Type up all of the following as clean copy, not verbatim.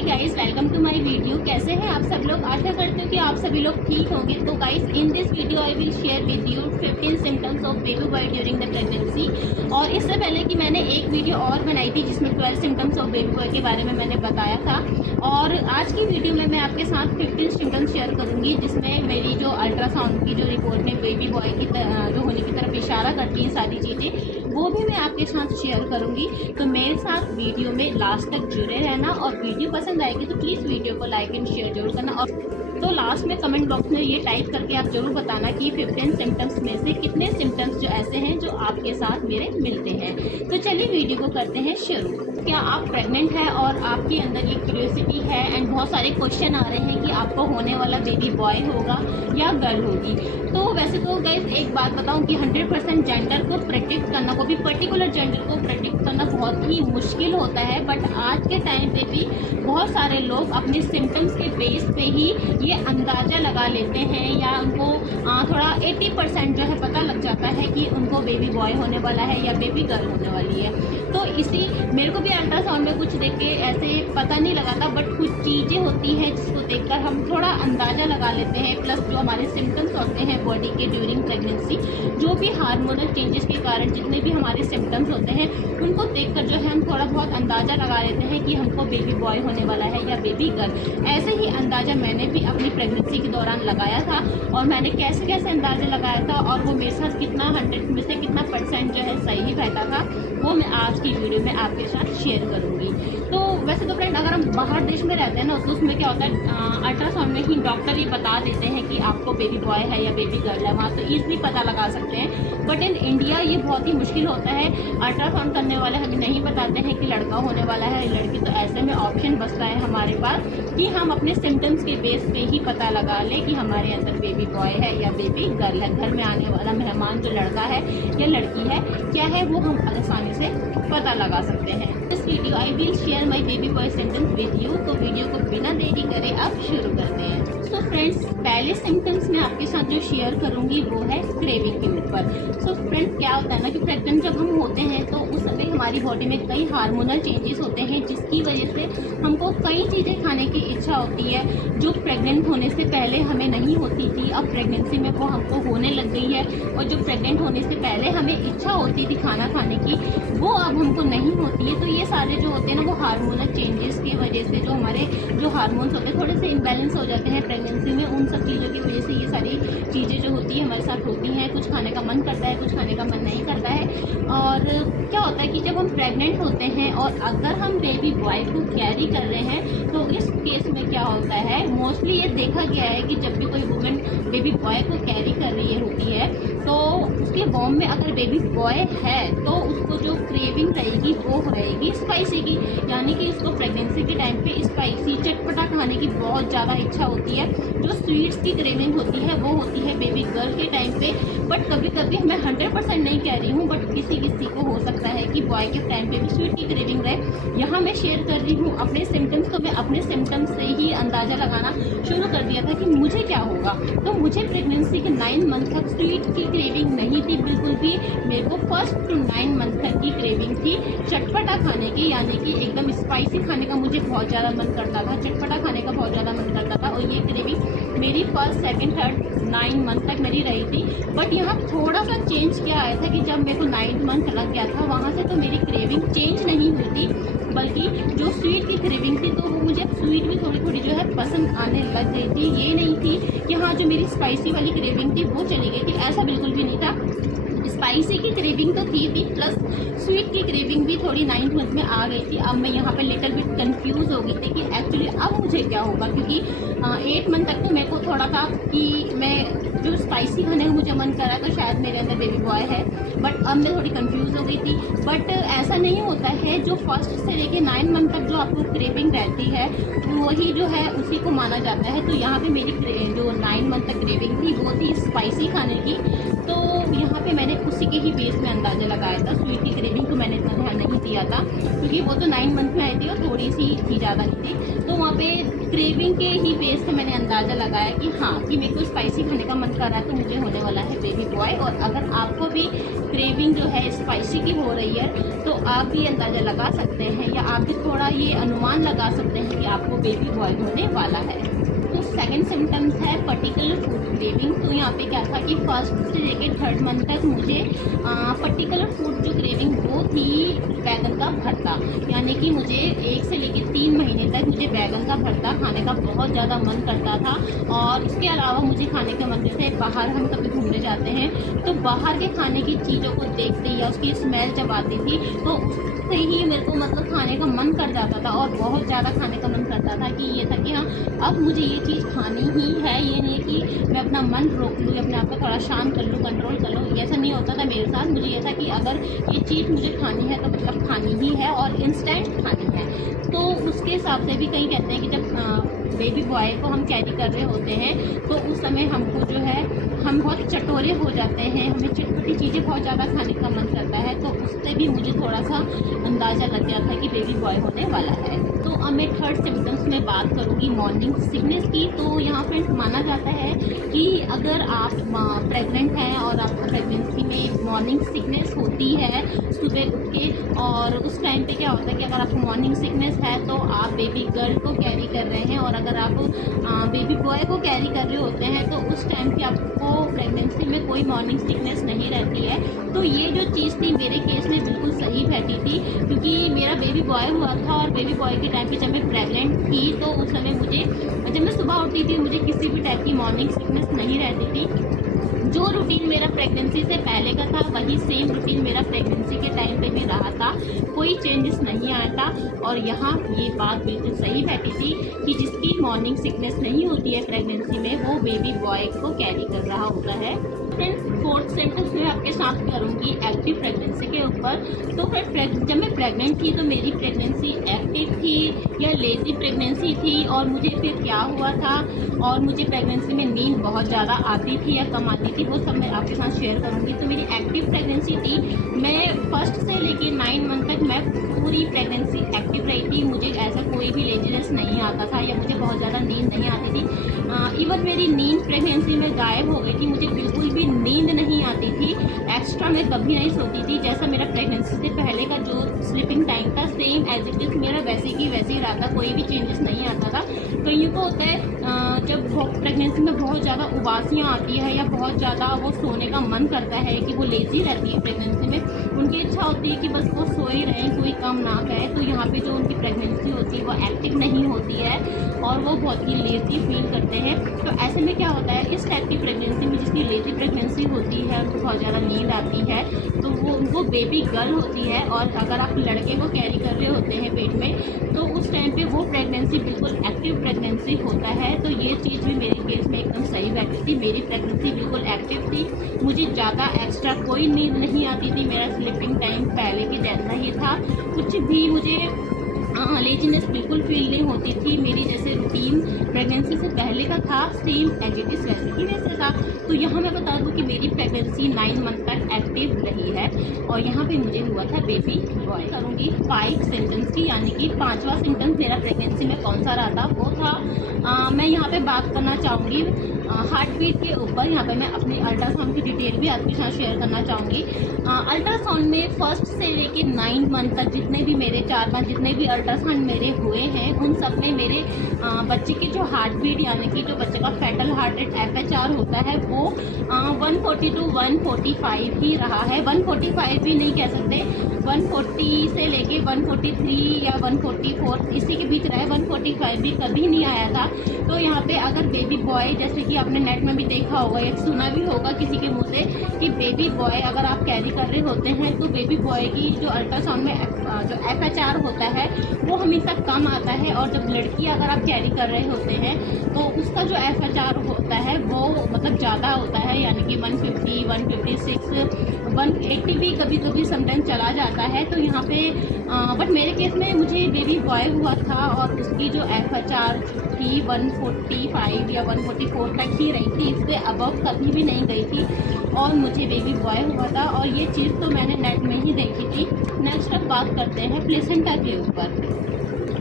Hi guys, welcome to my video. कैसे हैं आप सब लोग? आशा करती हूँ कि आप सभी लोग ठीक होंगे। तो guys, in this video I will share with you 15 symptoms of baby boy during the pregnancy. और इससे पहले कि मैंने एक वीडियो और बनाई थी जिसमें 12 सिम्टम्स ऑफ बेबी बॉय के बारे में मैंने बताया था। और आज की वीडियो में मैं आपके साथ 15 सिम्टम्स शेयर करूँगी जिसमें मेरी जो अल्ट्रासाउंड की जो रिपोर्ट में बेबी बॉय की जो होने की तरफ इशारा करती हैं सारी चीज़ें, वो भी मैं आपके साथ शेयर करूँगी। तो मेरे साथ वीडियो में लास्ट तक जुड़े रहना, और वीडियो पसंद आएगी तो प्लीज़ वीडियो को लाइक एंड शेयर जरूर करना। और तो लास्ट में कमेंट बॉक्स में ये टाइप करके आप जरूर बताना कि 15 सिम्टम्स में से कितने सिम्टम्स जो ऐसे हैं जो आपके साथ मेरे मिलते हैं। तो चलिए वीडियो को करते हैं शुरू। क्या आप प्रेग्नेंट हैं और आपके अंदर ये क्यूरियोसिटी है एंड बहुत सारे क्वेश्चन आ रहे हैं कि आपको होने वाला बेबी बॉय होगा या गर्ल होगी? तो वैसे तो गाइस एक बात बताऊं कि 100% जेंडर को प्रेडिक्ट करना, को भी पर्टिकुलर जेंडर को प्रेडिक्ट करना बहुत ही मुश्किल होता है। बट आज के टाइम पे भी बहुत सारे लोग अपने सिम्टम्स के बेस पे ही ये अंदाज़ा लगा लेते हैं, या उनको थोड़ा 80% जो है पता लग जाता है कि उनको बेबी बॉय होने वाला है या बेबी गर्ल होने वाली है। तो इसी मेरे को भी अल्ट्रासाउंड में कुछ देख के ऐसे पता नहीं लगा था, बट कुछ चीज़ें होती हैं जिसको देखकर हम थोड़ा अंदाज़ा लगा लेते हैं। प्लस जो हमारे सिम्टम्स होते हैं बॉडी के ड्यूरिंग प्रेगनेंसी, जो भी हार्मोनल चेंजेस के कारण जितने भी हमारे सिम्टम्स होते हैं, उनको देखकर जो है हम थोड़ा बहुत अंदाज़ा लगा लेते हैं कि हमको बेबी बॉय होने वाला है या बेबी गर्ल। ऐसे ही अंदाज़ा मैंने भी अपनी प्रेगनेंसी के दौरान लगाया था, और मैंने कैसे कैसे अंदाज़ा लगाया था और वो मेरे साथ कितना 100 में से कितना % जो है सही रहता था, वो मैं आज की वीडियो में आपके साथ शेयर करूँगी। तो वैसे तो फ्रेंड, अगर हम बाहर देश में रहते हैं ना, तो उसमें क्या होता है, अल्ट्रासाउंड में ही डॉक्टर ही बता देते हैं कि आपको बेबी बॉय है या बेबी गर्ल है, वहाँ तो ईजिली पता लगा सकते हैं। बट इन इंडिया ये बहुत ही मुश्किल होता है। अल्ट्रासाउंड करने वाले हमें नहीं बताते हैं कि लड़का होने वाला है या लड़की। तो ऐसे में ऑप्शन बचता है हमारे पास कि हम अपने सिम्टम्स के बेस पे ही पता लगा लें कि हमारे अंदर बेबी बॉय है या बेबी गर्ल है। घर में आने वाला मेहमान जो लड़का है या लड़की है क्या है, वो हम आसानी से पता लगा सकते हैं। इस video I will share my baby boy symptoms with you. तो वीडियो को बिना देरी करे अब शुरू करते हैं। तो फ्रेंड्स, पहले सिम्टम्स मैं आपके साथ जो शेयर करूंगी वो है क्रेविंग के ऊपर। सो फ्रेंड्स, क्या होता है ना कि प्रेग्नेंट जब हम होते हैं तो उस समय हमारी बॉडी में कई हार्मोनल चेंजेस होते हैं, जिसकी वजह से हमको कई चीज़ें खाने की इच्छा होती है जो प्रेग्नेंट होने से पहले हमें नहीं होती थी। अब प्रेगनेंसी में वो हमको होने लग गई है, और जो प्रेग्नेंट होने से पहले हमें इच्छा होती थी खाना खाने की, वो अब हमको नहीं होती है। तो ये सारे जो होते हैं ना, वो हार्मोनल चेंजेस की वजह से जो हमारे जो हार्मोन्स होते हैं थोड़े से इम्बैलेंस हो जाते हैं प्रेगनेंसी में। उन सब चीज़ों की वजह से ये सारी चीज़ें जो होती है हमारे साथ होती हैं। कुछ खाने का मन करता है, कुछ खाने का मन नहीं करता है। और क्या होता है कि जब हम प्रेग्नेंट होते हैं और अगर हम बेबी बॉय को कैरी कर रहे हैं, तो इस केस में क्या होता है, मोस्टली ये देखा गया है कि जब भी कोई वुमेन बेबी बॉय को कैरी कर रही होती है, तो उसके वॉम में अगर बेबी बॉय है तो उसको जो क्रेविंग रहेगी वो रहेगी स्पाइसी की। यानी कि उसको प्रेगनेंसी के टाइम पे स्पाइसी चटपटा खाने की बहुत ज़्यादा इच्छा होती है। जो स्वीट्स की क्रेविंग होती है वो होती है बेबी गर्ल के टाइम पे। बट कभी कभी मैं 100% नहीं कह रही हूँ, बट किसी किसी को हो सकता है कि बॉय के टाइम पे भी स्वीट की क्रेविंग रहे। यहाँ मैं शेयर कर रही हूँ अपने सिम्टम्स, तो मैं अपने सिम्टम्स से ही अंदाज़ा लगाना शुरू कर दिया था कि मुझे क्या होगा। तो मुझे प्रेगनेंसी के 9 मंथ तक स्वीट की क्रेविंग नहीं थी बिल्कुल भी। मेरे को फर्स्ट टू 9 मंथ तक की क्रेविंग थी चटपटा खाने की, यानी कि एकदम स्पाइसी खाने का मुझे बहुत ज़्यादा मन करता था, चटपटा खाने का बहुत ज़्यादा मन करता था। और ये क्रेविंग मेरी फर्स्ट, सेकंड, थर्ड 9 मंथ तक मेरी रही थी। बट यहाँ थोड़ा सा चेंज क्या आया था कि जब मेरे को 9 मंथ लग गया था, वहाँ से तो मेरी क्रेविंग चेंज नहीं हुई थी, बल्कि जो स्वीट की क्रेविंग थी तो वो मुझे स्वीट भी थोड़ी थोड़ी जो है पसंद आने लग गई थी। ये नहीं थी कि हाँ जो मेरी स्पाइसी वाली क्रेविंग थी वो चली गई थी, ऐसा बिल्कुल भी नहीं था। स्पाइसी की क्रेविंग तो थी प्लस स्वीट की क्रेविंग भी थोड़ी 9th मंथ में आ गई थी। अब मैं यहाँ पे लिटिल बिट कंफ्यूज हो गई थी कि एक्चुअली अब मुझे क्या होगा, क्योंकि 8 मंथ तक तो मेरे को थोड़ा था कि मैं जो स्पाइसी खाने का मुझे मन करा तो शायद मेरे अंदर बेबी बॉय है। बट अब मैं थोड़ी कंफ्यूज हो गई थी। बट ऐसा नहीं होता है, जो फर्स्ट से लेके 9 मंथ तक जो आपको क्रेविंग रहती है वही जो है उसी को माना जाता है। तो यहाँ पे मेरी जो 9 मंथ तक क्रेविंग थी वो थी स्पाइसी खाने की। तो यहाँ पे मैंने उसी के ही बेस में अंदाज़ा लगाया था। स्वीट की क्रेविंग को मैंने इतना ध्यान नहीं दिया था क्योंकि वो तो 9 मंथ में आई थी और थोड़ी सी थी, ज़्यादा नहीं थी। तो वहाँ पे क्रेविंग के ही बेस पे मैंने अंदाज़ा लगाया कि हाँ कि मेरे को स्पाइसी खाने का मन कर रहा है तो मुझे होने वाला है बेबी बॉय। और अगर आपको भी क्रेविंग जो है स्पाइसी की हो रही है तो आप भी अंदाज़ा लगा सकते हैं या आप भी थोड़ा ये अनुमान लगा सकते हैं कि आपको बेबी बॉय होने वाला है। तो सेकंड सिम्टम्स है पर्टिकुलर फूड क्रेविंग। तो यहाँ पे क्या था कि फर्स्ट से लेके 3rd मंथ तक मुझे पर्टिकुलर फूड जो क्रेविंग वो थी बैगन का भरता, यानी कि मुझे 1 से लेके 3 महीने तक मुझे बैगन का भरता खाने का बहुत ज़्यादा मन करता था। और इसके अलावा मुझे खाने का मन, जैसे बाहर हम कभी घूमने जाते हैं तो बाहर के खाने की चीज़ों को देखते ही या उसकी स्मेल जब आती थी तो उससे ही मेरे को मतलब खाने का मन कर जाता था और बहुत ज़्यादा खाने का मन करता था कि ये था कि हाँ अब मुझे ये चीज़ खानी ही है। ये नहीं कि मैं अपना मन रोक लूँ या अपने आप को थोड़ा शांत कर लूँ, कंट्रोल कर लूँ, ऐसा नहीं होता था मेरे साथ। मुझे ये था कि अगर ये चीज़ मुझे खानी है तो मतलब खानी ही है और इंस्टेंट खानी है। तो उसके हिसाब से भी कहीं कहते हैं कि जब बेबी बॉय को हम कैरी कर रहे होते हैं तो उस समय हमको जो है हम बहुत चटोरे हो जाते हैं, हमें चटपटी चीज़ें बहुत ज़्यादा खाने का मन करता है। तो उससे भी मुझे थोड़ा सा अंदाज़ा लग गया था कि बेबी बॉय होने वाला है। तो अब मैं 3rd सिम्टम्स में बात करूँगी मॉर्निंग सिकनेस की। तो यहाँ फ्रेंड्स माना जाता है कि अगर आप प्रेग्नेंट हैं और आपको प्रेगनेंसी में मॉर्निंग सिकनेस होती है सुबह उठ के, और उस टाइम पे क्या होता है कि अगर आपको मॉर्निंग सिकनेस है तो आप बेबी गर्ल को कैरी कर रहे हैं, और अगर आप बेबी बॉय को कैरी कर रहे होते हैं तो उस टाइम पे आपको प्रेगनेंसी में कोई मॉर्निंग सिकनेस नहीं रहती है। तो ये जो चीज़ थी मेरे केस में बिल्कुल सही बैठी थी क्योंकि मेरा बेबी बॉय हुआ था और बेबी बॉय के टाइम पे जब मैं प्रेग्नेंट थी तो उस समय मुझे, जब मैं सुबह उठती थी मुझे किसी भी टाइप की मॉर्निंग सिकनेस नहीं रहती थी। जो रूटीन मेरा प्रेगनेंसी से पहले का था वही सेम रूटीन मेरा प्रेगनेंसी के टाइम पे भी रहा था, कोई चेंजेस नहीं आया था। और यहाँ ये बात बिल्कुल सही बैठी थी कि जिसकी मॉर्निंग सिकनेस नहीं होती है प्रेगनेंसी में वो बेबी बॉय को कैरी कर रहा होता है। फ्रेंड्स 4th सेंटेंस में आपके साथ करूँगी एक्टिव प्रेगनेंसी के ऊपर। तो फिर जब मैं प्रेग्नेंट थी तो मेरी प्रेगनेंसी एक्टिव थी या लेज़ी प्रेगनेंसी थी, और मुझे फिर क्या हुआ था और मुझे प्रेगनेंसी में नींद बहुत ज़्यादा आती थी या कम आती थी, वो सब मैं आपके साथ शेयर करूँगी। तो मेरी एक्टिव प्रेगनेंसी थी, मैं फर्स्ट से लेके 9 मंथ तक मैं पूरी प्रेगनेंसी एक्टिव रही थी। मुझे ऐसा कोई भी लेजीनेस नहीं आता था या मुझे बहुत ज़्यादा नींद नहीं आती थी। इवन मेरी नींद प्रेगनेंसी में गायब हो गई थी, मुझे बिल्कुल भी नींद नहीं आती थी। एक्स्ट्रा मैं कभी नहीं सोती थी, जैसा मेरा प्रेगनेंसी से पहले का जो स्लीपिंग टाइम था सेम एज इट इज़ मेरा वैसे की वैसे ही रहा था, कोई भी चेंजेस नहीं आता था। कईयों को होता है जब प्रेगनेंसी में बहुत ज़्यादा उबासियाँ आती है या बहुत ज़्यादा वो सोने का मन करता है कि वो लेज़ी रहती है प्रेगनेंसी में, उनकी इच्छा होती है कि बस वो सो ही रहें, कोई काम ना करे। तो यहाँ पे जो उनकी प्रेगनेंसी होती है वो एक्टिव नहीं होती है और वो बहुत ही लेज़ी फील करते हैं। तो ऐसे में क्या होता है, इस टाइप की प्रेगनेंसी में जिसकी लेज़ी प्रेगनेंसी होती है उनको बहुत ज़्यादा नींद आती है तो वो उनको बेबी गर्ल होती है। और अगर आप लड़के को कैरी कर रहे होते हैं पेट में तो उस टाइम पे वो प्रेगनेंसी बिल्कुल एक्टिव प्रेगनेंसी होता है। तो ये चीज़ भी मेरे केस में एकदम सही बैठी थी, मेरी प्रेगनेंसी बिल्कुल एक्टिव थी, मुझे ज़्यादा एक्स्ट्रा कोई नींद नहीं आती थी, मेरा स्लीपिंग टाइम पहले के जैसा ही था, कुछ भी मुझे लेजीनेस बिल्कुल फील नहीं होती थी। मेरी जैसे रूटीन प्रेगनेंसी से पहले का था सेम एज इट इज़ वैसे ही वैसे था। तो यहाँ मैं बता दूँ कि मेरी प्रेगनेंसी 9 मंथ तक एक्टिव रही है और यहाँ पे मुझे हुआ था बेबी बॉय। करूँगी 5 सिम्टम्स की, यानी कि 5वां सिम्टम्स मेरा प्रेगनेंसी में कौन सा रहा था वो था मैं यहाँ पे बात करना चाहूँगी हार्ट बीट के ऊपर। यहाँ पे मैं अपनी अल्ट्रासाउंड की डिटेल भी आपके साथ शेयर करना चाहूँगी। अल्ट्रासाउंड में फर्स्ट से लेके 9 मंथ तक जितने भी मेरे 4 मंथ जितने भी अल्ट्रासाउंड मेरे हुए हैं उन सब में मेरे बच्चे की जो हार्ट बीट यानी कि जो बच्चे का फेटल हार्ट रेट FHR होता है वो 140 to 145 ही रहा है। 145 भी नहीं कह सकते, 140 से लेके 143 या 144 इसी के बीच रहा है, 145 भी कभी नहीं आया था। तो यहाँ पे अगर बेबी बॉय, जैसे कि आपने नेट में भी देखा होगा या सुना भी होगा किसी के मुँह से कि बेबी बॉय अगर आप कैरी कर रहे होते हैं तो बेबी बॉय की जो अल्ट्रासाउंड में जो FHR होता है वो हमेशा कम आता है, और जब लड़की अगर आप कैरी कर रहे होते हैं तो उसका जो FHR होता है वो मतलब ज़्यादा होता है, यानी कि 150, 156 180 भी कभी कभी समटाइम चला जाता है। तो यहाँ पे बट मेरे केस में मुझे बेबी बॉय हुआ था और उसकी जो FHR थी 145 या 144 तक ही रही थी, इससे अबव कभी भी नहीं गई थी और मुझे बेबी बॉय हुआ था। और ये चीज़ तो मैंने नेट में ही देखी थी। नेक्स्ट अब बात करते हैं प्लेसेंटा के ऊपर।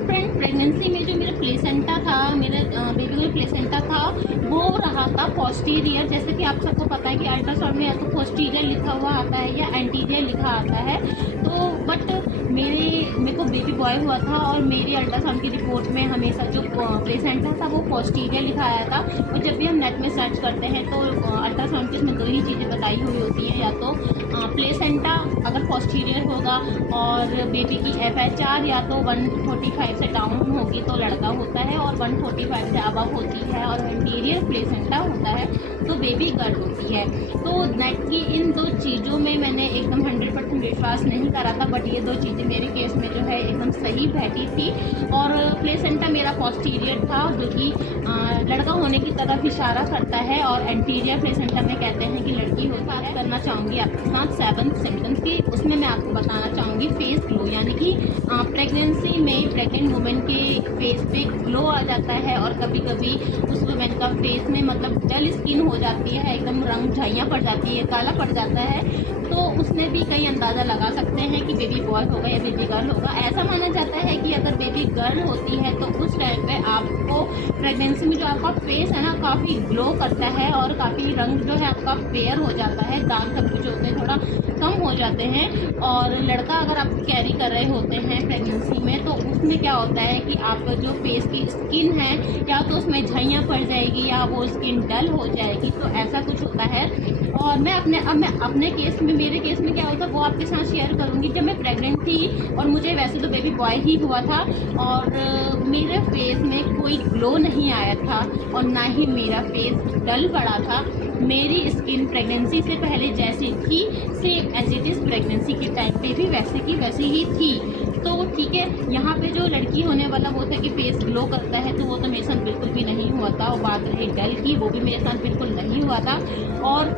फ्रेंड, प्रेगनेंसी में जो मेरा प्लेसेंटा था, मेरे बेबी का प्लेसेंटा था, वो रहा था पोस्टीरियर। जैसे कि आप सबको पता है कि अल्ट्रासाउंड में या तो पोस्टीरियर लिखा हुआ आता है या एंटीरियर लिखा आता है। तो बट मेरे को बेबी बॉय हुआ था और मेरी अल्ट्रासाउंड की रिपोर्ट में हमेशा जो प्लेसेंटा था वो पोस्टीरियर लिखा आया था। और जब भी हम नेट में सर्च करते हैं तो अल्ट्रासाउंड की इसमें दो ही चीज़ें बताई हुई होती हैं, या तो प्लेसेंटा अगर पोस्टीरियर होगा और बेबी की FHR या तो 145 से डाउन होगी तो लड़का होता है और 145 से अबव होती है और एंटीरियर प्लेसेंटा होता है तो बेबी गर्ल होती है। तो नेट की इन दो चीज़ों में मैंने एकदम 100% विश्वास नहीं करा था, बट ये दो चीज़ें मेरे केस में जो है एकदम सही बैठी थी। और प्लेसेंटा मेरा पोस्टीरियर था जो कि लड़का होने की तरफ इशारा करता है, और एंटीरियर प्लेसेंटा में कहते हैं कि लड़की होता है। करना चाहूँगी आपके साथ 7 सिम्टम्स की, उसमें मैं आपको बताना चाहूँगी फेस ग्लो, यानी कि प्रेगनेंसी में प्रेग्नेंट वुमेन के फेस पे ग्लो आ जाता है और कभी कभी उस वुमेन का फेस में मतलब डल स्किन हो जाती है, एकदम रंग झाइयाँ पड़ जाती है, काला पड़ जाता है। तो उसमें भी कई अंदाज़ा लगा सकते हैं कि बेबी बॉय होगा या बेबी गर्ल होगा। ऐसा माना जाता है कि अगर बेबी गर्ल होती है तो उस टाइम पे आपको प्रेगनेंसी में जो आपका फेस है ना काफ़ी ग्लो करता है और काफ़ी रंग जो है आपका फेयर हो जाता है, दाग धब्बे जो होते हैं थोड़ा कम हो जाते हैं। और लड़का अगर आप कैरी कर रहे होते हैं प्रेगनेंसी में तो उसमें क्या होता है कि आप जो फेस की स्किन है या तो उसमें झाइयाँ पड़ जाएगी या वो स्किन डल हो जाएगी, तो ऐसा कुछ होता है। और मैं अपने केस में, मेरे केस में क्या होता है वो आपके साथ शेयर करूँगी। जब मैं प्रेग्नेंट थी और मुझे वैसे तो बेबी बॉय ही हुआ था और मेरे फेस में कोई ग्लो नहीं आया था और ना ही मेरा फेस डल पड़ा था। मेरी स्किन प्रेगनेंसी से पहले जैसी थी same as it is pregnancy के टाइम पे भी वैसे की वैसी ही थी। तो ठीक है, यहाँ पे जो लड़की होने वाला वो था कि फेस ग्लो करता है, तो वो तो मेरे साथ बिल्कुल भी नहीं हुआ था। और बात रही डल की, वो भी मेरे साथ बिल्कुल नहीं हुआ था। और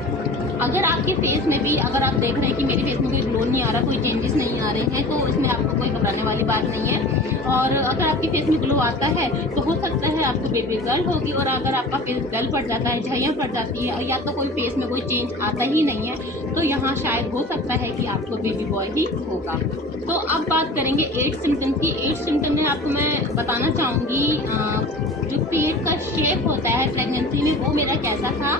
अगर आपके फेस में भी अगर आप देख रहे हैं कि मेरे फेस में कोई ग्लो नहीं आ रहा, कोई चेंजेस नहीं आ रहे हैं, तो इसमें आपको कोई घबराने वाली बात नहीं है। और अगर आपके फेस में ग्लो आता है तो हो सकता है आपको बेबी गर्ल होगी। और अगर आपका फेस डल पड़ जाता है, झाइयाँ पड़ जाती है या तो कोई फेस में कोई चेंज आता ही नहीं है, तो यहाँ शायद हो सकता है कि आपको बेबी बॉय ही होगा। तो अब बात करेंगे 8 सिम्टम की। 8 सिम्टम में आपको मैं बताना चाहूँगी जो पेट का शेप होता है प्रेगनेंसी में वो मेरा कैसा था।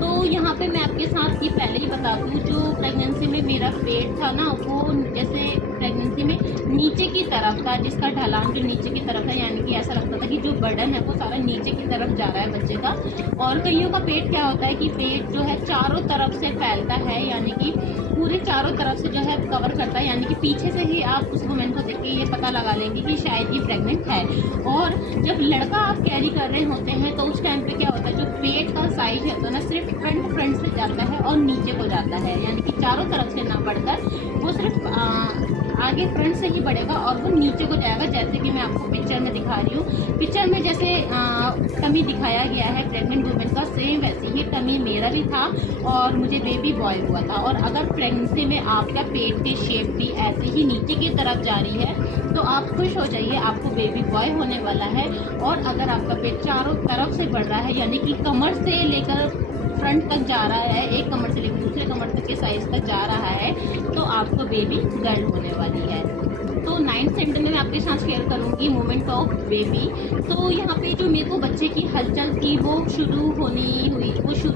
तो यहाँ पे मैं आपके साथ ये पहले ही बता दूँ, जो प्रेगनेंसी में मेरा पेट था ना वो जैसे प्रेगनेंसी में नीचे की तरफ था, जिसका ढलान जो नीचे की तरफ है, यानी कि ऐसा लगता था कि जो बर्डन है वो सारा नीचे की तरफ जा रहा है बच्चे का। और कईयों का पेट क्या होता है कि पेट जो है चारों तरफ से फैलता है, यानी कि पूरे चारों तरफ से जो है कवर करता है, यानी कि पीछे से ही आप उस वुमेन को देख के ये पता लगा लेंगे कि शायद ये प्रेग्नेंट है। और जब लड़का आप कैरी कर रहे होते हैं तो उस टाइम पे क्या होता है, जो पेट का साइज है तो ना सिर्फ फ्रंट से जाता है और नीचे को जाता है, यानी कि चारों तरफ से ना बढ़कर वो सिर्फ आगे फ्रंट से ही बढ़ेगा और वो नीचे को जाएगा। जैसे कि मैं आपको पिक्चर में दिखा रही हूँ, पिक्चर में जैसे टमी दिखाया गया है प्रेग्नेंट वुमेन का, सेम वैसे ही टमी मेरा भी था और मुझे बेबी बॉय हुआ था। और अगर प्रेगनेंसी में आपका पेट की शेप भी ऐसे ही नीचे की तरफ जा रही है तो आप खुश हो जाइए, आपको बेबी बॉय होने वाला है। और अगर आपका पेट चारों तरफ से बढ़ रहा है, यानी कि कमर से लेकर फ्रंट तक जा रहा है, एक कमर से लेकर दूसरे कमर तक के साइज तक जा रहा है, तो आपको बेबी गर्ल होने वाली है। तो 9 सिम्टम में मैं आपके साथ शेयर करूंगी मोमेंट ऑफ बेबी। तो यहाँ पे जो मेरे को बच्चे की हलचल थी वो शुरू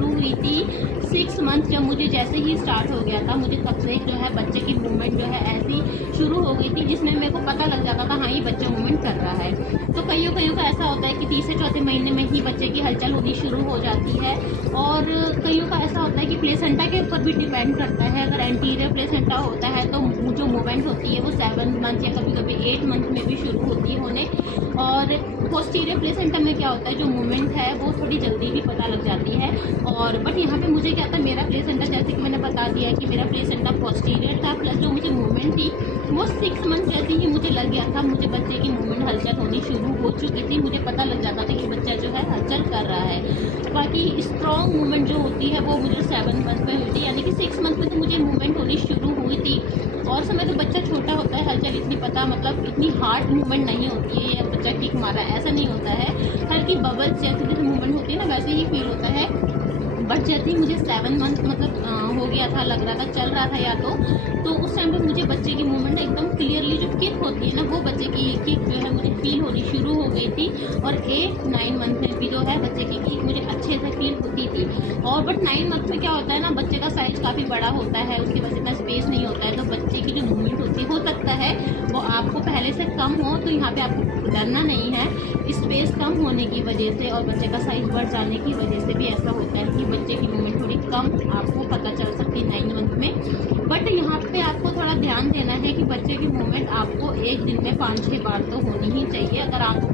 हुई थी 6 मंथ, जब मुझे जैसे ही स्टार्ट हो गया था, मुझे तब से जो है बच्चे की मूवमेंट जो है ऐसी शुरू हो गई थी जिसमें मेरे को पता लग जाता था हाँ ये बच्चा मूवमेंट कर रहा है। तो कईयों का ऐसा होता है कि तीसरे चौथे महीने में ही बच्चे की हलचल होनी शुरू हो जाती है। और कईयों का ऐसा होता है कि प्लेसेंटा के ऊपर भी डिपेंड करता है। अगर एंटीरियर प्लेसेंटा होता है तो जो मूवमेंट होती है वो 7 मंथ या कभी कभी 8 मंथ में भी शुरू होती है होने। और पोस्टीरियर प्लेसेंटा में क्या होता है, जो मूवमेंट है वो थोड़ी जल्दी भी पता लग जाती है। और बट यहाँ पे मुझे क्या था, मेरा प्लेसेंटा जैसे कि मैंने बता दिया कि मेरा प्लेसेंटा पोस्टीरियर था, प्लस जो मुझे मूवमेंट थी वो 6 मंथ जैसे ही मुझे लग गया था, मुझे बच्चे की मूवमेंट हलचल होनी शुरू हो चुकी थी, मुझे पता लग जाता था कि बच्चा जो है हलचल कर रहा है। बाकी स्ट्रॉन्ग मूवमेंट जो होती है वो मुझे 7 मंथ में हुई थी, यानी कि 6 मंथ में तो मुझे मूवमेंट होनी शुरू हुई थी। और समय तो बच्चा छोटा होता है, हलचल इतनी पता मतलब इतनी हार्ड मूवमेंट नहीं होती है, या बच्चा किक मारा ऐसा नहीं होता है, हल्की बबल्स जैसे जैसे मूवमेंट होती है ना वैसे ही फील होता है। बट जैसे ही मुझे 7 मंथ मतलब हो गया था, लग रहा था चल रहा था या तो उस टाइम पे मुझे बच्चे की मूवमेंट एकदम क्लियरली जो किक होती है ना, वो बच्चे की किक जो है मुझे फील होनी शुरू हो गई थी। और 8-9 मंथ में भी जो है बच्चे की किक मुझे अच्छे से फील होती थी। और बट 9 मंथ में क्या होता है ना, बच्चे का साइज काफ़ी बड़ा होता है, उसके पास इतना स्पेस नहीं होता है, तो बच्चे की जो मूवमेंट होती है हो सकता है वो आपको पहले से कम हो, तो यहाँ पर आपको डरना नहीं है। स्पेस कम होने की वजह से और बच्चे का साइज बढ़ जाने की वजह से भी ऐसा होता है कि बच्चे की मूवमेंट थोड़ी कम आपको पता चल सकती है 9 मंथ में। बट यहाँ पे आपको थोड़ा ध्यान देना है कि बच्चे की मूवमेंट आपको एक दिन में 5-6 बार तो होनी ही चाहिए। अगर आपको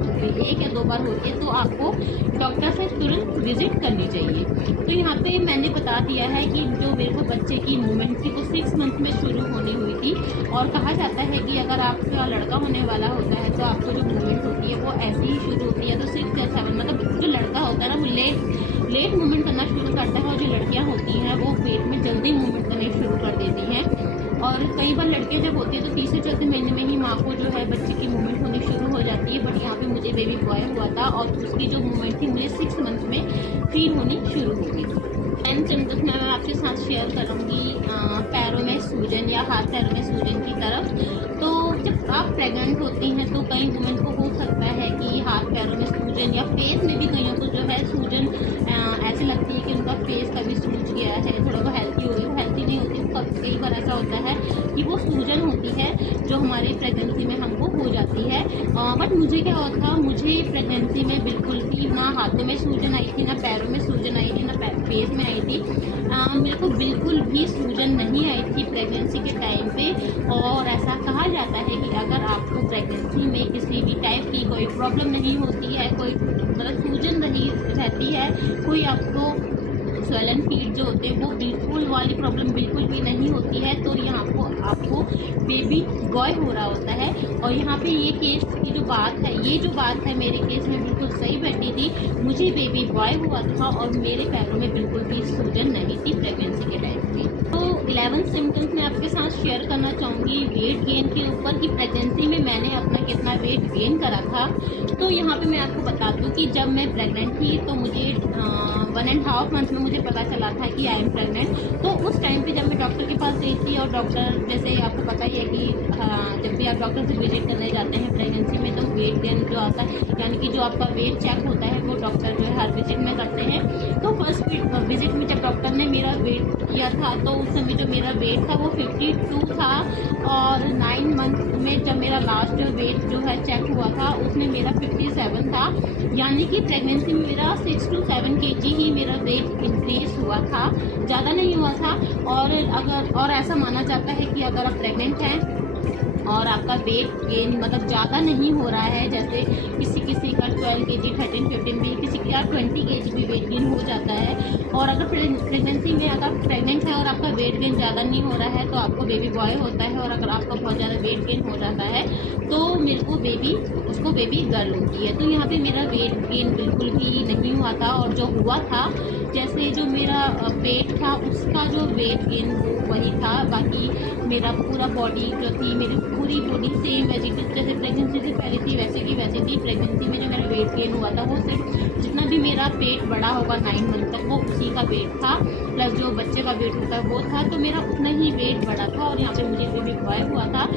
1 या 2 बार होती है तो आपको डॉक्टर से तुरंत विजिट करनी चाहिए। तो यहाँ पे मैंने बता दिया है कि जो मेरे को बच्चे की मूवमेंट थी वो 6 मंथ में शुरू होनी हुई थी। और कहा जाता है कि अगर आपका लड़का होने वाला होता है तो आपको जो मूवमेंट होती है वो ऐसे ही शुरू होती है। तो 6 या 7 मतलब जो लड़का होता है ना वो लेट मूवमेंट करना शुरू करता है, और जो लड़कियां होती हैं वो पेट में जल्दी मूवमेंट करने शुरू कर देती हैं। और कई बार लड़कियां जब होती है तो तीसरे चौथे महीने में ही माँ को जो है बच्चे की मूवमेंट होनी शुरू हो जाती है। बट यहाँ पे मुझे बेबी बॉय हुआ था और उसकी जो मूवमेंट थी मुझे 6 मंथ में फील होनी शुरू हो गई थी। एंड सिम्टम्स मैं आपके साथ शेयर करूँगी पैरों में सूजन या हाथ पैरों में सूजन की तरफ। तो जब आप प्रेग्नेंट होती हैं तो कई वुमेन को हो सकता है कि हाथ पैरों में सूजन या फेस में भी कईयों को जो है सूजन ऐसे लगती है कि उनका फेस कभी सूज गया है, थोड़ा वो हेल्थी हो गई, वो हेल्थी नहीं होती। कई बार ऐसा होता है कि वो सूजन होती है जो हमारी प्रेगनेंसी में हमको हो जाती है। बट मुझे क्या हुआ था, मुझे प्रेगनेंसी में बिल्कुल भी ना हाथों में सूजन आई थी, ना पैरों में सूजन आई थी, ना फेस में आई थी। मेरे को बिल्कुल भी सूजन नहीं आई थी प्रेगनेंसी के टाइम पे। और ऐसा कहा जाता है कि अगर आपको प्रेगनेंसी में किसी भी टाइप की कोई प्रॉब्लम नहीं होती है, कोई मतलब सूजन नहीं रहती है, कोई आपको स्वेलन फीट जो होते हैं वो बिल्कुल वाली प्रॉब्लम बिल्कुल भी नहीं होती है, तो यहाँ को आपको बेबी बॉय हो रहा होता है। और यहाँ पे ये केस की जो बात है, ये जो बात है मेरे केस में बिल्कुल सही बैठी थी। मुझे बेबी बॉय हुआ था और मेरे पैरों में बिल्कुल भी सूजन नहीं थी प्रेगनेंसी के टाइम पे। तो 11 सिम्टम्स मैं आपके साथ शेयर करना चाहूँगी वेट गेन के ऊपर कि प्रेगनेंसी में मैंने अपना कितना वेट गेन करा था। तो यहाँ पे मैं आपको बता दूँ कि जब मैं प्रेग्नेंट थी तो मुझे 1.5 मंथ में मुझे पता चला था कि आई एम प्रेग्नेंट। तो उस टाइम पे जब मैं डॉक्टर के पास गई थी, और डॉक्टर जैसे आपको पता ही है कि जब भी आप डॉक्टर से विजिट करने जाते हैं प्रेगनेंसी में तो वेट गेन जो आता है, यानी कि जो आपका वेट चेक होता है वो डॉक्टर जो है हर विजिट में करते हैं। तो फर्स्ट विजिट में जब डॉक्टर ने मेरा वेट किया था तो उस समय जो मेरा वेट था वो 52 था। और 9 मंथ में जब मेरा लास्ट जो वेट जो है चेक हुआ था उसमें मेरा 57 था, यानी कि प्रेगनेंसी में मेरा 6 to 7 kg ही मेरा वेट इंक्रीज हुआ था, ज़्यादा नहीं हुआ था। और ऐसा माना जाता है कि अगर आप प्रेग्नेंट हैं और आपका वेट गेन मतलब ज़्यादा नहीं हो रहा है, जैसे किसी का 12 kg 13-15 भी, किसी का 20 kg भी वेट गेन हो जाता है। और अगर प्रेगनेंसी में अगर प्रेग्नेंट है और आपका वेट गेन ज़्यादा नहीं हो रहा है तो आपको बेबी बॉय होता है। और अगर आपका बहुत ज़्यादा वेट गेन हो जाता है तो मेरे को उसको बेबी गर्ल होती है। तो यहाँ पे मेरा वेट गेन बिल्कुल भी नहीं हुआ था, और जो हुआ था जैसे जो मेरा पेट था उसका जो वेट गेन वही था। बाकी मेरा पूरा बॉडी जो थी, मेरी पूरी बॉडी सेम जैसे प्रेगनेंसी से पहले थी वैसे की वैसी थी। प्रेगनेंसी में जो मेरा वेट गेन हुआ था वो सिर्फ जितना भी मेरा पेट बड़ा होगा 9 मंथ तक वो उसी का वेट था, प्लस जो बच्चे का वेट होता है वो था, तो मेरा उतना ही वेट बड़ा था। और यहाँ पे मुझे बेबी बॉय हुआ था।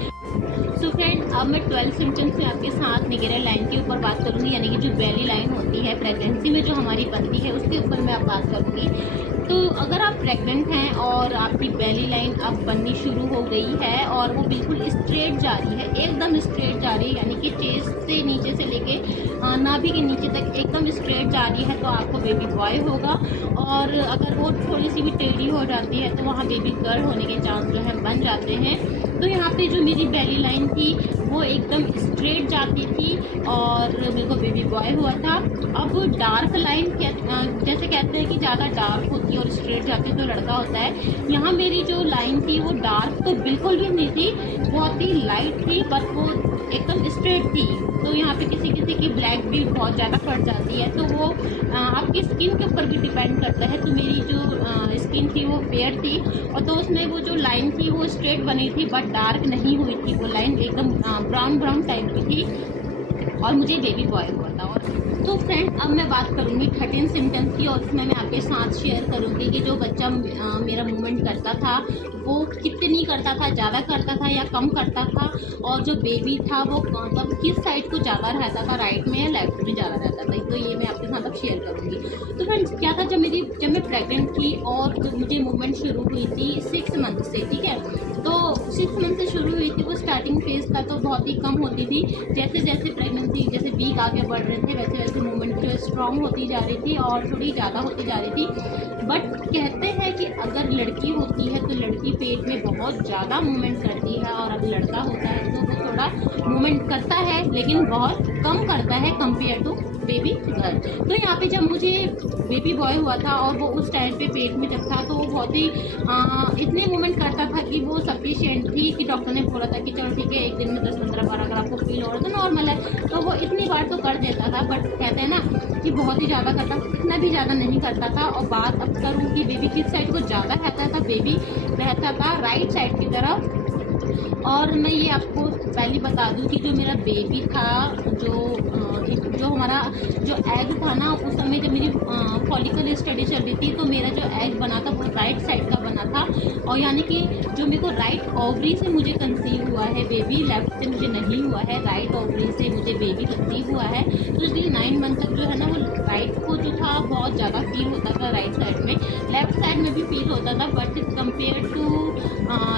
सो फ्रेंड, अब मैं 12 सिम्टम्स में आपके साथ निगेरिया लाइन के ऊपर बात करूंगी, यानी कि जो बेली लाइन होती है प्रेगनेंसी में जो हमारी बनती है उसके ऊपर मैं अब बात करूंगी। तो अगर आप प्रेग्नेंट हैं और आपकी बेली लाइन अब बननी शुरू हो गई है और वो बिल्कुल स्ट्रेट जा रही है, एकदम स्ट्रेट जा रही है, यानी कि चेस्ट से नीचे से लेके नाभि के नीचे तक एकदम स्ट्रेट जा रही है तो आपको बेबी बॉय होगा, और अगर वो थोड़ी सी भी टेढ़ी हो जाती है तो वहाँ बेबी गर्ल होने के चांस जो है बन जाते हैं। तो यहाँ पे जो मेरी बेली लाइन थी वो एकदम स्ट्रेट जाती थी और मेरे को बेबी बॉय हुआ था। अब डार्क लाइन जैसे कहते हैं कि ज़्यादा डार्क होती है और स्ट्रेट जाती है तो लड़का होता है, यहाँ मेरी जो लाइन थी वो डार्क तो बिल्कुल भी नहीं थी, बहुत ही लाइट थी, बट वो एकदम स्ट्रेट थी। तो यहाँ पे किसी किसी की ब्लैक भी बहुत ज़्यादा पड़ जाती है, तो वो आपकी स्किन के ऊपर भी डिपेंड करता है। तो मेरी जो स्किन थी वो फेयर थी और तो उसमें वो जो लाइन थी वो स्ट्रेट बनी थी बट डार्क नहीं हुई थी, वो लाइन एकदम ब्राउन ब्राउन टाइप की थी और मुझे बेबी बॉय हुआ था। और तो फ्रेंड अब मैं बात करूँगी 13 सिम्टम्स की, और उसमें मैं आपके साथ शेयर करूँगी कि जो बच्चा मेरा मूवमेंट करता था वो कितनी करता था, ज़्यादा करता था या कम करता था, और जो बेबी था वो मतलब किस साइड को ज़्यादा रहता था, राइट में या लेफ्ट में ज़्यादा रहता था। तो ये मैं आपके साथ अब शेयर करूँगी। तो फ्रेंड्स क्या था, जब मैं प्रेग्नेंट थी और मुझे मूवमेंट शुरू हुई थी 6 मंथ से, ठीक है, तो 6 मंथ से शुरू हुई थी, वो स्टार्टिंग फेज था तो बहुत ही कम होती थी। जैसे जैसे प्रेगनेंसी जैसे वीक आगे बढ़ रहे थे वैसे वैसे मूवमेंट जो स्ट्रॉन्ग होती जा रही थी और थोड़ी ज़्यादा होती जा रही थी। बट कहते हैं कि अगर लड़की होती है तो लड़की पेट में बहुत ज़्यादा मूवमेंट करती है, और अगर लड़का होता है तो वो थोड़ा मूवमेंट करता है लेकिन बहुत कम करता है कंपेयर टू बेबी गर्ल। तो यहाँ पे जब मुझे बेबी बॉय हुआ था और वो उस टाइम पे पेट में जब था तो वो बहुत ही इतने मूवमेंट करता था कि वो सफिशिएंट थी कि डॉक्टर ने बोला था कि चलो ठीक है, एक दिन में 10-15 बार अगर आपको फील हो रहा है तो नॉर्मल है। तो वो इतनी बार तो कर देता था, बट कहते हैं ना कि बहुत ही ज़्यादा करता, इतना भी ज़्यादा नहीं करता था। और बात अब करूँ कि बेबी किस साइड को ज़्यादा रहता था, बेबी रहता था राइट साइड की तरफ। और मैं ये आपको पहले बता दूं कि जो मेरा बेबी था, जो हमारा जो एग था ना, उस समय जब मेरी फॉलिकल स्टडी चल रही थी तो मेरा जो एग बना था वो राइट साइड का बना था, और यानी कि जो मेरे को राइट ओवरी से मुझे कंसीव हुआ है बेबी, लेफ्ट से मुझे नहीं हुआ है, राइट ओवरी से मुझे बेबी कंसीव हुआ है। तो इसलिए 9 मंथ तक जो है ना वो राइट को जो था बहुत ज़्यादा फील होता था राइट साइड में, लेफ्ट साइड में भी फील होता था, बट कंपेयर टू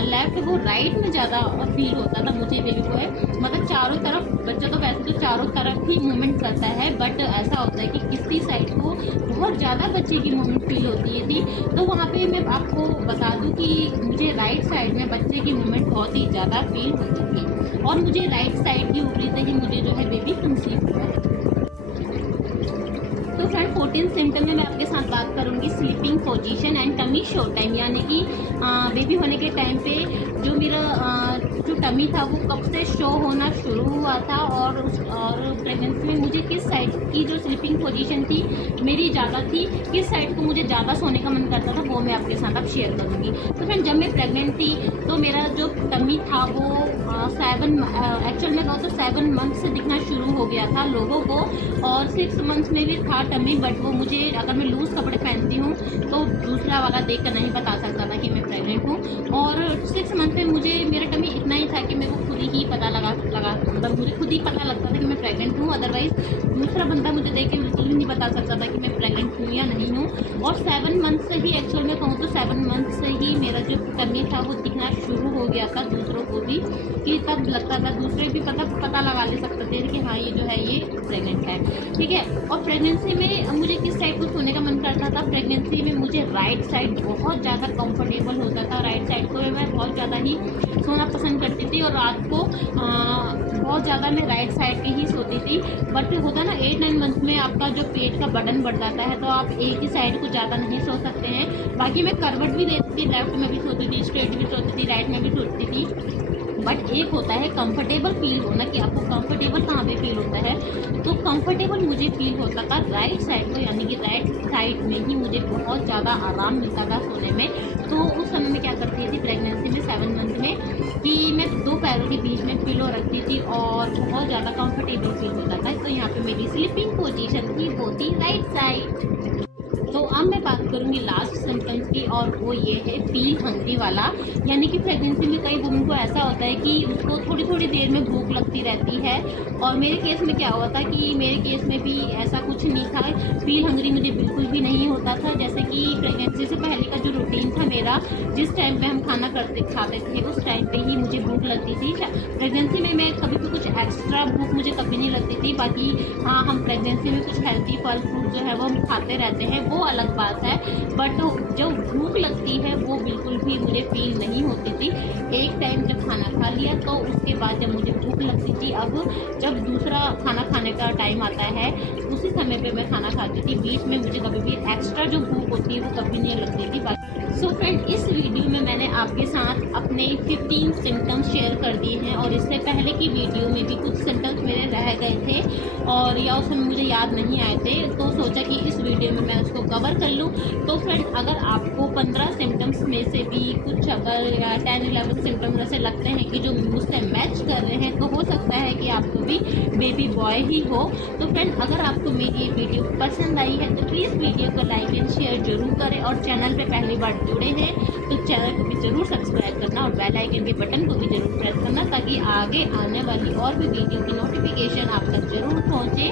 लेफ्ट वो राइट में ज़्यादा फील होता था मुझे बेबी को है। मतलब चारों तरफ, बच्चा तो वैसे तो चारों तरफ ही मूवमेंट करता है, बट ऐसा होता है कि किसी साइड को बहुत ज़्यादा बच्चे की मूवमेंट फील होती है थी। तो वहाँ पे मैं आपको बता दूँ कि मुझे राइट साइड में बच्चे की मूवमेंट बहुत ही ज़्यादा फील होती थी, और मुझे राइट साइड की ऊपरी से ही मुझे जो है बेबी कंसीव हुआ है। तो फ्रेंड 14 सिम्टम में मैं आपके साथ बात करूंगी sleeping position and tummy show time, यानी कि बेबी होने के टाइम पे जो मेरा जो टमी था वो कब से शो होना शुरू हुआ था, और प्रेगनेंसी में मुझे किस साइड की जो स्लीपिंग पोजीशन थी मेरी ज़्यादा थी, किस साइड को मुझे ज़्यादा सोने का मन करता था, वो मैं आपके साथ अब शेयर करूँगी। तो फ्रेंड जब मैं प्रेग्नेंट थी तो मेरा जो टमी था वो एक्चुअल में कहूँ तो 7 मंथ से दिखना शुरू हो गया था लोगों को, और 6 मंथ में भी था टमी, बट वो मुझे अगर मैं लूज़ कपड़े पहनती हूँ तो दूसरा वाला देख कर नहीं बता सकता था कि मैं प्रेग्नेंट हूँ। और 6 मंथ में मुझे मेरा टमी इतना ही था कि मेरे को खुद ही पता लगा मतलब मुझे खुद ही पता लगता था कि मैं प्रेग्नेंट हूँ, अदरवाइज़ दूसरा बंदा मुझे देख के बिल्कुल भी नहीं बता सकता था कि मैं प्रेग्नेंट हूँ या नहीं हूँ। और 7 मंथ से ही एक्चुअल में कहूँ तो 7 मंथ से ही मेरा जो टमी था वो दिखना शुरू हो गया था दूसरों को भी, कि तब लगता था दूसरे भी पता लगा ले सकते थे कि हाँ ये जो है ये प्रेग्नेंट है, ठीक है। और प्रेगनेंसी में मुझे किस साइड को सोने का मन करता था, प्रेगनेंसी में मुझे राइट साइड बहुत ज़्यादा कंफर्टेबल होता था, राइट साइड को मैं बहुत ज़्यादा ही सोना पसंद करती थी, और रात को बहुत ज़्यादा मैं राइट साइड पे ही सोती थी। बट होता ना 8-9 मंथ में आपका जो पेट का बर्डन बढ़ जाता है तो आप एक ही साइड को ज़्यादा नहीं सो सकते हैं। बाकी मैं करवट भी देती थी, लेफ्ट में भी सोती थी, स्ट्रेट भी सोती थी, राइट में भी सोती थी। बट एक होता है कंफर्टेबल फील होना, कि आपको कंफर्टेबल कहाँ पे फील होता है, तो कंफर्टेबल मुझे फील होता था राइट साइड को, यानी कि राइट साइड में ही मुझे बहुत ज़्यादा आराम मिलता था सोने में। तो उस समय में क्या करती थी प्रेगनेंसी में 7 मंथ में, कि मैं 2 पैरों के बीच में पिलो रखती थी और बहुत ज़्यादा कंफर्टेबल फील होता था। तो यहाँ पे मेरी स्लीपिंग पोजीशन थी वो थी राइट साइड। तो अब मैं बात करूँगी लास्ट सिम्टम्स की, और वो ये है फील हंग्री वाला। यानी कि प्रेगनेंसी में कई वुमेन को ऐसा होता है कि उसको थोड़ी थोड़ी देर में भूख लगती रहती है। और मेरे केस में क्या हुआ था कि मेरे केस में भी ऐसा कुछ नहीं था, फील हंग्री मुझे बिल्कुल भी नहीं होता था। जैसे कि प्रेगनेंसी से पहले का जो रूटीन था मेरा, जिस टाइम पे हम खाना खाते थे उस टाइम पे ही मुझे भूख लगती थी। प्रेगनेंसी में मैं कभी भी कुछ एक्स्ट्रा भूख मुझे कभी नहीं लगती थी। बाकी हाँ, हम प्रेगनेंसी में कुछ हेल्दी फल फ्रूट जो है वो हम खाते रहते हैं, वो अलग बात है। बट जो भूख लगती है वो बिल्कुल भी मुझे फील नहीं होती थी। एक टाइम जब खाना खा लिया तो उसके बाद जब मुझे भूख लगती थी, अब जब दूसरा खाना खाने का टाइम आता है उसी समय पे मैं खाना खाती थी। बीच में मुझे कभी भी एक्स्ट्रा जो भूख होती है वो कभी नहीं लगती थी। सो फ्रेंड, इस वीडियो में मैंने आपके साथ अपने 15 सिम्टम्स शेयर कर दिए हैं, और इससे पहले की वीडियो में भी कुछ सिम्टम्स मेरे रह गए थे और या उस समय मुझे याद नहीं आए थे, तो सोचा कि इस वीडियो में मैं उसको कवर कर लूँ। तो फ्रेंड, अगर आपको 15 सिम्टम्स में से भी कुछ अगर 10-11 सिम्टम्स ऐसे लगते हैं कि जो मुझसे मैच कर रहे हैं, तो हो सकता है कि आपको भी बेबी बॉय ही हो। तो फ्रेंड, अगर आपको मेरी ये वीडियो पसंद आई है तो प्लीज़ वीडियो को लाइक एंड शेयर जरूर करें, और चैनल पे पहली बार जुड़े हैं तो चैनल को भी जरूर सब्सक्राइब करना और बेल आइकन के बटन को भी जरूर प्रेस करना, ताकि आगे आने वाली और भी वीडियो की नोटिफिकेशन आप तक जरूर पहुंचे।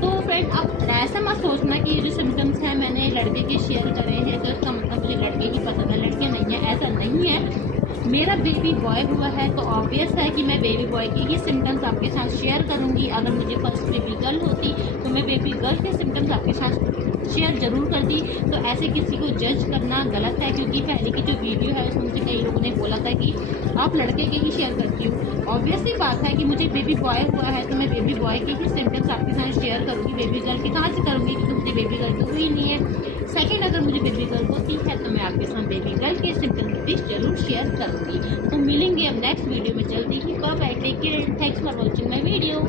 तो फ्रेंड, अब ऐसा मत सोचना कि ये जो सिम्टम्स हैं मैंने लड़के के शेयर करे हैं तो इसका मतलब मुझे लड़के ही पसंद है, लड़के नहीं है, ऐसा नहीं है। मेरा बेबी बॉय हुआ है तो ऑब्वियस है कि मैं बेबी बॉय के ही सिम्टम्स आपके साथ शेयर करूंगी। अगर मुझे फर्स्ट बेबी गर्ल होती तो मैं बेबी गर्ल के सिम्टम्स आपके साथ शेयर जरूर करती। तो ऐसे किसी को जज करना गलत है, क्योंकि पहले की जो वीडियो है उसमें मुझे कई लोगों ने बोला था कि आप लड़के के ही शेयर करती हो। ऑब्वियस ही बात है कि मुझे बेबी बॉय हुआ है तो मैं बेबी बॉय के ही सिम्टम्स आपके साथ शेयर करूँगी। बेबी गर्ल के कहाँ से करूँगी, क्योंकि मुझे बेबी गर्ल तो हुई नहीं है। सेकेंड, अगर मुझे बेबी गर्ल होती है तो मैं आपके साथ बेबी गर्ल के सिम्टम्स भी जरूर शेयर करूँगी। तो मिलेंगे अब नेक्स्ट वीडियो में जल्दी ही। Bye bye, take care, thanks for watching my video.